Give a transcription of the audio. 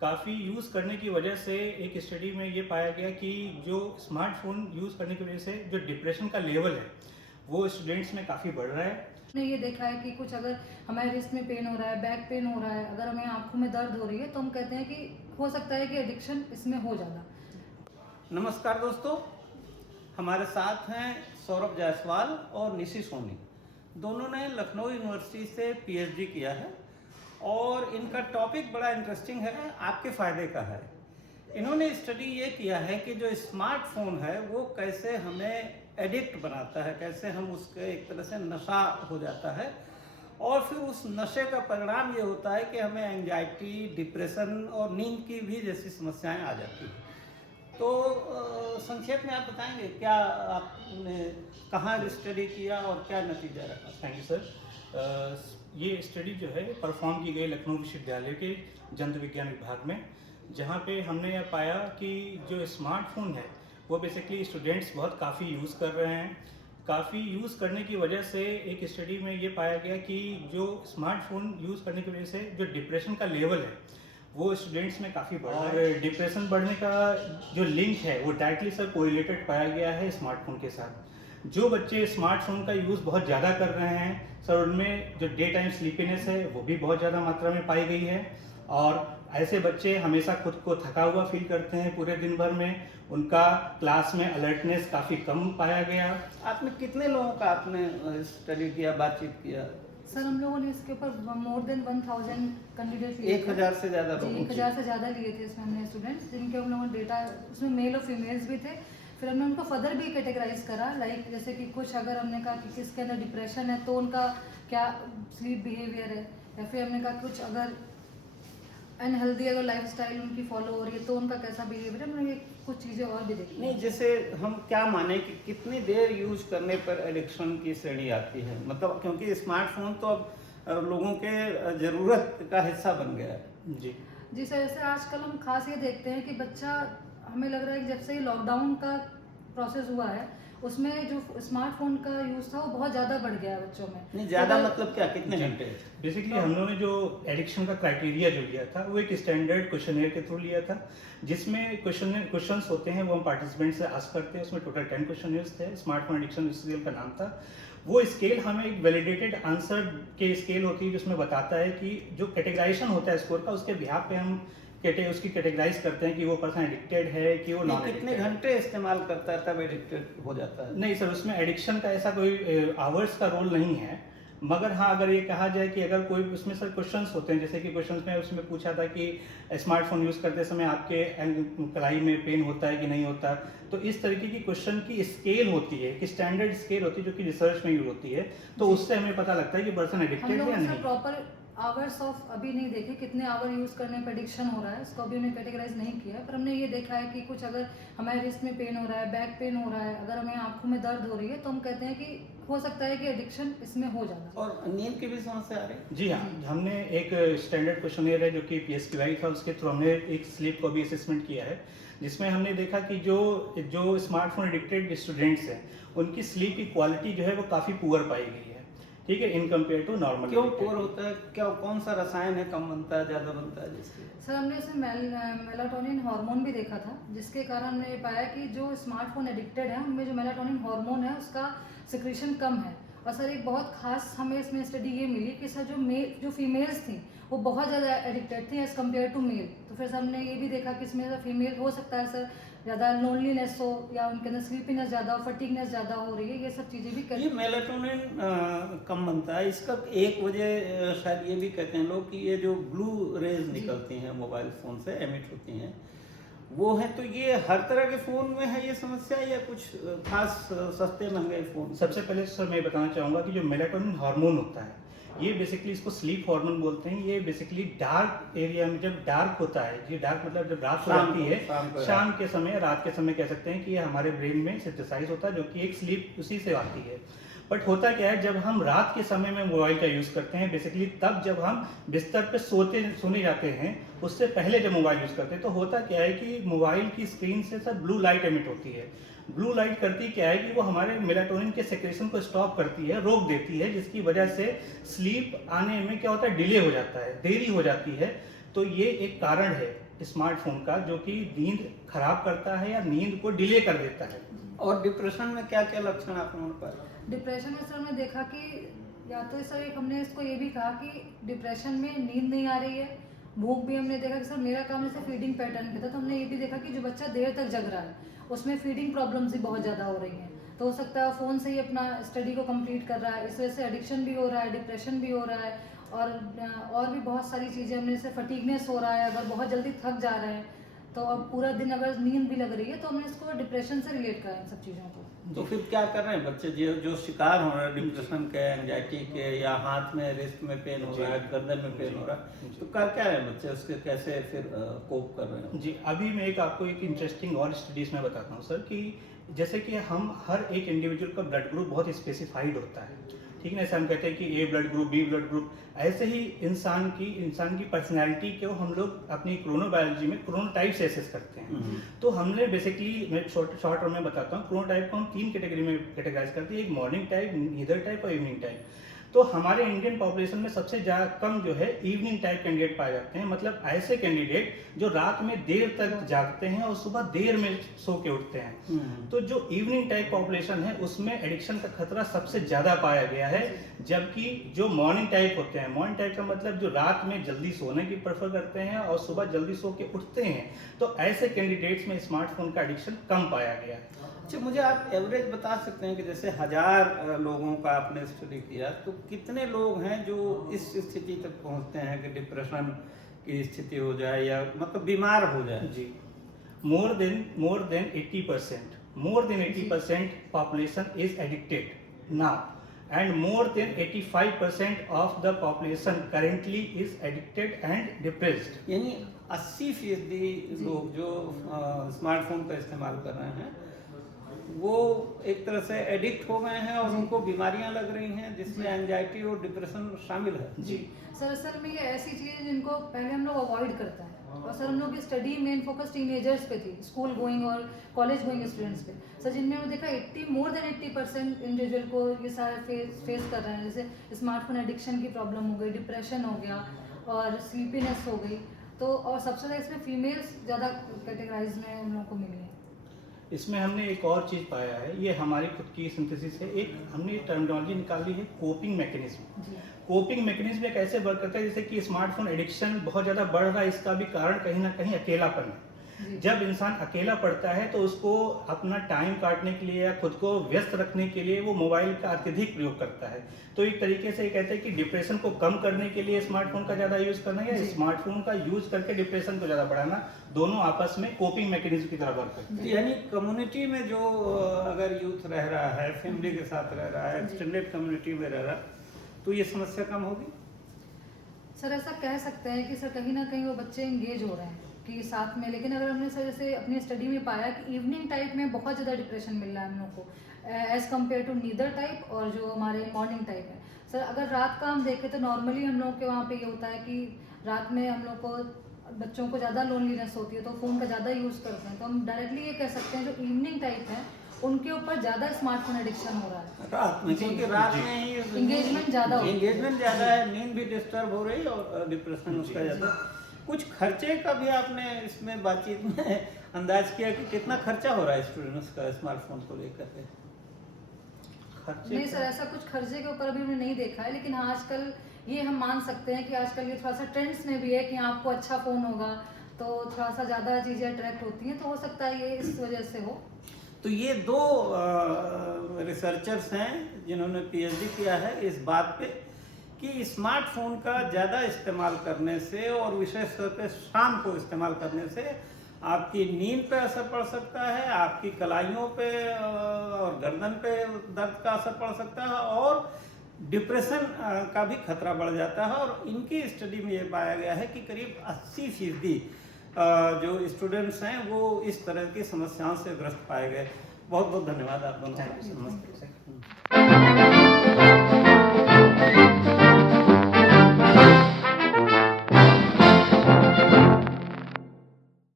काफ़ी यूज़ करने की वजह से एक स्टडी में ये पाया गया कि जो स्मार्टफ़ोन यूज़ करने की वजह से जो डिप्रेशन का लेवल है वो स्टूडेंट्स में काफ़ी बढ़ रहा है। ने ये देखा है कि कुछ अगर हमारे रिस्ट में पेन हो रहा है, बैक पेन हो रहा है, अगर हमें आँखों में दर्द हो रही है तो हम कहते हैं कि हो सकता है कि एडिक्शन इसमें हो ज़्यादा। नमस्कार दोस्तों, हमारे साथ हैं सौरभ जायसवाल और निशी सोनी। दोनों ने लखनऊ यूनिवर्सिटी से पीएचडी किया है और इनका टॉपिक बड़ा इंटरेस्टिंग है, आपके फ़ायदे का है। इन्होंने स्टडी ये किया है कि जो स्मार्टफोन है वो कैसे हमें एडिक्ट बनाता है, कैसे हम उसके एक तरह से नशा हो जाता है और फिर उस नशे का परिणाम ये होता है कि हमें एंजाइटी, डिप्रेशन और नींद की भी जैसी समस्याएं आ जाती हैं। तो संक्षेप में आप बताएंगे क्या आपने कहाँ स्टडी किया और क्या नतीजा रहा? Thank you sir. ये स्टडी जो है परफॉर्म की गई लखनऊ विश्वविद्यालय के जंतु विज्ञान विभाग में, जहाँ पे हमने यह पाया कि जो स्मार्टफोन है वो बेसिकली स्टूडेंट्स बहुत काफ़ी यूज़ कर रहे हैं। काफ़ी यूज़ करने की वजह से एक स्टडी में ये पाया गया कि जो स्मार्टफोन यूज़ करने की वजह से जो डिप्रेशन का लेवल है वो स्टूडेंट्स में काफ़ी बढ़ रहा है। डिप्रेशन बढ़ने का जो लिंक है वो डायरेक्टली सर कोरिलेटेड पाया गया है स्मार्टफोन के साथ। जो बच्चे स्मार्टफोन का यूज़ बहुत ज़्यादा कर रहे हैं सर, उनमें जो डे टाइम स्लीपीनेस है वो भी बहुत ज़्यादा मात्रा में पाई गई है और ऐसे बच्चे हमेशा खुद को थका हुआ फील करते हैं पूरे दिन भर में। उनका क्लास में अलर्टनेस काफ़ी कम पाया गया। आपने कितने लोगों का आपने स्टडी किया, बातचीत किया? सर हम लोगों ने इसके ऊपर मोर देन 1000 कैंडिडेट लिए 1000 से ज़्यादा जी, 1000 से ज़्यादा लिए थे इसमें हमने स्टूडेंट्स, जिनके हम लोगों ने डेटा उसमें मेल और फीमेल्स भी थे। फिर हमने उनको फर्दर भी कैटेगराइज करा, लाइक जैसे कि कुछ अगर हमने कहा कि किसके अंदर डिप्रेशन है तो उनका क्या स्लीप बिहेवियर है, या फिर हमने कहा कुछ अगर अनहेल्दी अगर लाइफस्टाइल उनकी फॉलो हो रही है तो उनका कैसा बिहेवियर है। हमने ये कुछ चीज़ें और भी देखी। नहीं, जैसे हम क्या माने कि कितनी देर यूज करने पर एडिक्शन की श्रेणी आती है, मतलब क्योंकि स्मार्टफोन तो अब लोगों के ज़रूरत का हिस्सा बन गया है। जी सर, जैसे आजकल हम खास ये देखते हैं कि बच्चा, हमें लग रहा है कि जब से ये लॉकडाउन का प्रोसेस हुआ है उसमें जो स्मार्टफोन का यूज़ था वो बहुत ज़्यादा बढ़ गया है बच्चों में। नहीं, ज़्यादा मतलब क्या, कितने घंटे? बेसिकली हम लोगों ने जो एडिक्शन का क्राइटेरिया जो लिया था वो एक स्टैंडर्ड क्वेश्चनेयर के थ्रू लिया था, जिसमें क्वेश्चंस होते हैं वो हम पार्टिसिपेंट से आस्क करते हैं। उसमें टोटल 10 क्वेश्चन थे। स्मार्टफोन एडिक्शन स्केल का नाम था। वो स्केल हमें एक वैलिडेटेड आंसर के स्केल होती है जिसमें बताता है कि जो कैटेगराइजेशन होता है स्कोर का, उसके बिहाफ पे हम उसकी कैटेगराइज करते हैं कि वो पर्सन एडिक्टेड है कि वो नॉन एडिक्टेड। कितने घंटे इस्तेमाल करता है तब एडिक्टेड हो जाता है? नहीं सर, उसमें एडिक्शन का ऐसा कोई आवर्स का रोल नहीं है, मगर हाँ अगर ये कहा जाए कि अगर कोई उसमें सर क्वेश्चंस होते हैं, जैसे कि क्वेश्चंस में उसमें पूछा था कि स्मार्टफोन यूज़ करते समय आपके कलाई में पेन होता है कि नहीं होता, तो इस तरीके की क्वेश्चन की स्केल होती है, कि स्टैंडर्ड स्केल होती है जो कि रिसर्च में यूज होती है, तो उससे हमें पता लगता है कि पर्सन एडिक्टेड है या नहीं। प्रॉपर आवर्स ऑफ अभी नहीं देखे कितने आवर यूज़ करने पर एडिक्शन हो रहा है, इसको अभी उन्हें कैटेगराइज नहीं किया, पर हमने ये देखा है कि कुछ अगर हमारे रिस्ट में पेन हो रहा है, बैक पेन हो रहा है, अगर हमें आँखों में दर्द हो रही है तो हम कहते हैं कि हो सकता है कि एडिक्शन इसमें हो जाना। और नींद की भी समस्या आ रही है? जी हाँ, हमने एक स्टैंडर्ड क्वेश्चनियर है जो कि PSQI था, उसके थ्रू हमने एक स्लीप को भी असेसमेंट किया है, जिसमें हमने देखा कि जो स्मार्टफोन एडिक्टेड स्टूडेंट्स हैं उनकी स्लीप की क्वालिटी जो है वो काफ़ी पुअर पाई गई है, ठीक है, इन कम्पेयर टू नॉर्मल। क्यों पुअर होता है? क्या कौन सा रसायन है कम बनता है, ज़्यादा बनता है जिसके? सर हमने इसमें मेलाटोनिन हार्मोन भी देखा था, जिसके कारण हमने ये पाया कि जो स्मार्टफोन एडिक्टेड है उनमें जो मेलाटोनिन हार्मोन है उसका सिक्रीशन कम है। और सर एक बहुत खास हमें इसमें स्टडी ये मिली कि सर जो फीमेल्स थी वो बहुत ज़्यादा एडिक्टेड थी एज़ कम्पेयर टू मेल। तो फिर हमने ये भी देखा कि इसमें फीमेल हो सकता है सर ज़्यादा लोनलीनेस हो, या उनके अंदर स्लीपीनेस ज़्यादा हो, फटीगनेस ज़्यादा हो रही है, ये सब चीज़ें भी ये मेलाटोनिन कम बनता है, इसका एक वजह शायद ये भी कहते हैं लोग कि ये जो ब्लू रेज निकलती हैं मोबाइल फ़ोन से, एमिट होती हैं, वो है। तो ये हर तरह के फ़ोन में है ये समस्या, या कुछ खास सस्ते महंगे फ़ोन? सबसे पहले सर मैं बताना चाहूँगा कि जो मेलाटोनिन हार्मोन होता है ये बेसिकली इसको स्लीप हार्मोन बोलते हैं। ये बेसिकली डार्क एरिया में जब डार्क होता है, ये डार्क मतलब जब रात हो जाती है, शाम के समय, रात के समय कह सकते हैं कि ये हमारे ब्रेन में सिंथेसाइज होता है, जो कि एक स्लीप उसी से आती है। बट होता क्या है, जब हम रात के समय में मोबाइल का यूज़ करते हैं, बेसिकली तब जब हम बिस्तर पे सोने जाते हैं, उससे पहले जब मोबाइल यूज़ करते हैं, तो होता क्या है कि मोबाइल की स्क्रीन से सर ब्लू लाइट एमिट होती है। ब्लू लाइट करती क्या है कि वो हमारे मेलाटोनिन के सेक्रेशन को स्टॉप करती है, रोक देती है, जिसकी वजह से स्लीप आने में क्या होता है, डिले हो जाता है, देरी हो जाती है। तो ये एक कारण है स्मार्टफोन का, जो कि नींद खराब करता है या नींद को डिले कर देता है। और डिप्रेशन में क्या क्या लक्षण आपने उन पर? डिप्रेशन में सर हमने देखा कि या तो सर एक हमने इसको ये भी कहा कि डिप्रेशन में नींद नहीं आ रही है, भूख भी हमने देखा कि सर मेरा काम जैसे फीडिंग पैटर्न पे था, तो हमने ये भी देखा कि जो बच्चा देर तक जग रहा है उसमें फीडिंग प्रॉब्लम्स भी बहुत ज़्यादा हो रही हैं। तो हो सकता है फ़ोन से ही अपना स्टडी को कंप्लीट कर रहा है, इस वजह से एडिक्शन भी हो रहा है, डिप्रेशन भी हो रहा है, और भी बहुत सारी चीज़ें हमने जैसे फटीगनेस हो रहा है, अगर बहुत जल्दी थक जा रहे हैं तो अब पूरा दिन अगर नींद भी लग रही है तो हमने इसको डिप्रेशन से रिलेट करा इन सब चीज़ों को। तो फिर क्या कर रहे हैं बच्चे जो शिकार हो रहे हैं डिप्रेशन के, एंजाइटी के, या हाथ में रिस्ट में पेन हो रहा है, गर्दन में पेन हो रहा है, तो कर क्या रहे हैं बच्चे, उसके कैसे फिर कोप कर रहे हैं? जी, अभी मैं आपको एक इंटरेस्टिंग और स्टडीज़ में बताता हूँ सर, कि जैसे कि हम हर एक इंडिविजुअल का ब्लड ग्रुप बहुत स्पेसिफाइड होता है, ठीक है ना। जैसे हम कहते हैं कि A blood group, B blood group, ऐसे ही इंसान की पर्सनैलिटी को हम लोग अपनी क्रोनोबायोलॉजी में क्रोनोटाइप से एसेस करते हैं। तो हमने बेसिकली, मैं शॉर्ट में बताता हूँ, क्रोनोटाइप को हम 3 कैटेगरी में कैटेगराइज करते हैं, एक मॉर्निंग टाइप, नीदर टाइप और इवनिंग टाइप। तो हमारे इंडियन पॉपुलेशन में सबसे ज़्यादा कम जो है इवनिंग टाइप कैंडिडेट पाए जाते हैं, मतलब ऐसे कैंडिडेट जो रात में देर तक जागते हैं और सुबह देर में सो के उठते हैं। तो जो इवनिंग टाइप पॉपुलेशन है उसमें एडिक्शन का खतरा सबसे ज़्यादा पाया गया है, जबकि जो मॉर्निंग टाइप होते हैं, मॉर्निंग टाइप का मतलब जो रात में जल्दी सोने की प्रेफर करते हैं और सुबह जल्दी सो के उठते हैं, तो ऐसे कैंडिडेट्स में स्मार्टफोन का एडिक्शन कम पाया गया है। अच्छा, मुझे आप एवरेज बता सकते हैं कि जैसे 1000 लोगों का आपने स्टडी किया, तो कितने लोग हैं जो इस स्थिति तक पहुंचते हैं कि डिप्रेशन की स्थिति हो जाए या मतलब बीमार हो जाए? जी, more than 80% population is addicted now, and more than 85% of the population currently is addicted and depressed. यानी 80% लोग जो स्मार्टफोन का इस्तेमाल कर रहे हैं वो एक तरह से एडिक्ट हो गए हैं और उनको बीमारियां लग रही हैं जिसमें एंजाइटी और डिप्रेशन शामिल है। जी सर, असल में ये ऐसी चीज़ें जिनको पहले हम लोग अवॉइड करते हैं, और सर हम लोग की स्टडी मेन फोकस टीनेजर्स पे थी, स्कूल गोइंग और कॉलेज गोइंग स्टूडेंट्स पे। सर जिनमें हमने देखा more than 80% इंडिविजुअल को ये सारे फेस कर रहे हैं, जैसे स्मार्टफोन एडिक्शन की प्रॉब्लम हो गई, डिप्रेशन हो गया और स्लीपीनेस हो गई। तो और सबसे ज़्यादा इसमें फीमेल्स ज़्यादा कैटेगराइज में हम लोग को मिली है। इसमें हमने एक और चीज़ पाया है, ये हमारी खुद की सिंथेसिस है, एक हमने टर्मिनोलॉजी निकाली है, कोपिंग मैकेनिज्म। कोपिंग मैकेनिज्म एक ऐसे वर्क करता है जैसे कि स्मार्टफोन एडिक्शन बहुत ज़्यादा बढ़ रहा है, इसका भी कारण कहीं ना कहीं अकेलापन है। जब इंसान अकेला पड़ता है तो उसको अपना टाइम काटने के लिए या खुद को व्यस्त रखने के लिए वो मोबाइल का अत्यधिक प्रयोग करता है। तो एक तरीके से ये कहते हैं कि डिप्रेशन को कम करने के लिए स्मार्टफोन का ज़्यादा यूज़ करना या स्मार्टफोन का यूज़ करके डिप्रेशन को ज़्यादा बढ़ाना, दोनों आपस में कोपिंग मैकेनिज्म की तरह वर्क करते हैं। यानी कम्युनिटी में जो अगर यूथ रह रहा है, फैमिली के साथ रह रहा है, एक्सटेंडेड कम्युनिटी में रह रहा है, तो ये समस्या कम होगी? सर ऐसा कह सकते हैं कि सर कहीं ना कहीं वो बच्चे इंगेज हो रहे हैं कि साथ में, लेकिन अगर हमने सर जैसे अपनी स्टडी में पाया कि इवनिंग टाइप में बहुत ज़्यादा डिप्रेशन मिल रहा है हम लोग को as compare to neither type और जो हमारे मॉर्निंग टाइप है। सर अगर रात का हम देखें तो नॉर्मली हम लोग के वहाँ पे ये होता है कि रात में हम लोग को बच्चों को ज़्यादा लोनलीनेस होती है तो फ़ोन का ज़्यादा यूज़ करते हैं। तो हम डायरेक्टली ये कह सकते हैं जो इवनिंग टाइप है उनके ऊपर ज़्यादा स्मार्टफोन एडिक्शन हो रहा है रात में, क्योंकि रात में ही एंगेजमेंट ज़्यादा है, नींद भी डिस्टर्ब हो रही और डिप्रेशन उसका ज़्यादा। कुछ खर्चे का भी आपने इसमें बातचीत में अंदाज किया कि कितना खर्चा हो रहा है स्टूडेंट्स का स्मार्टफोन को लेकर के? नहीं सर, ऐसा कुछ खर्चे के ऊपर अभी हमने नहीं देखा है, लेकिन हाँ आजकल ये हम मान सकते हैं कि आजकल ये थोड़ा सा ट्रेंड्स में भी है कि आपको अच्छा फ़ोन होगा तो थोड़ा सा ज़्यादा चीज़ें अट्रैक्ट होती हैं, तो हो सकता है ये इस वजह से हो। तो ये दो रिसर्चर्स हैं जिन्होंने पीएचडी किया है इस बात पे कि स्मार्टफोन का ज़्यादा इस्तेमाल करने से और विशेष तौर पे शाम को इस्तेमाल करने से आपकी नींद पे असर पड़ सकता है, आपकी कलाइयों पे और गर्दन पे दर्द का असर पड़ सकता है और डिप्रेशन का भी खतरा बढ़ जाता है। और इनकी स्टडी में ये पाया गया है कि करीब 80% जो स्टूडेंट्स हैं वो इस तरह की समस्याओं से ग्रस्त पाए गए। बहुत बहुत धन्यवाद आप दोनों का।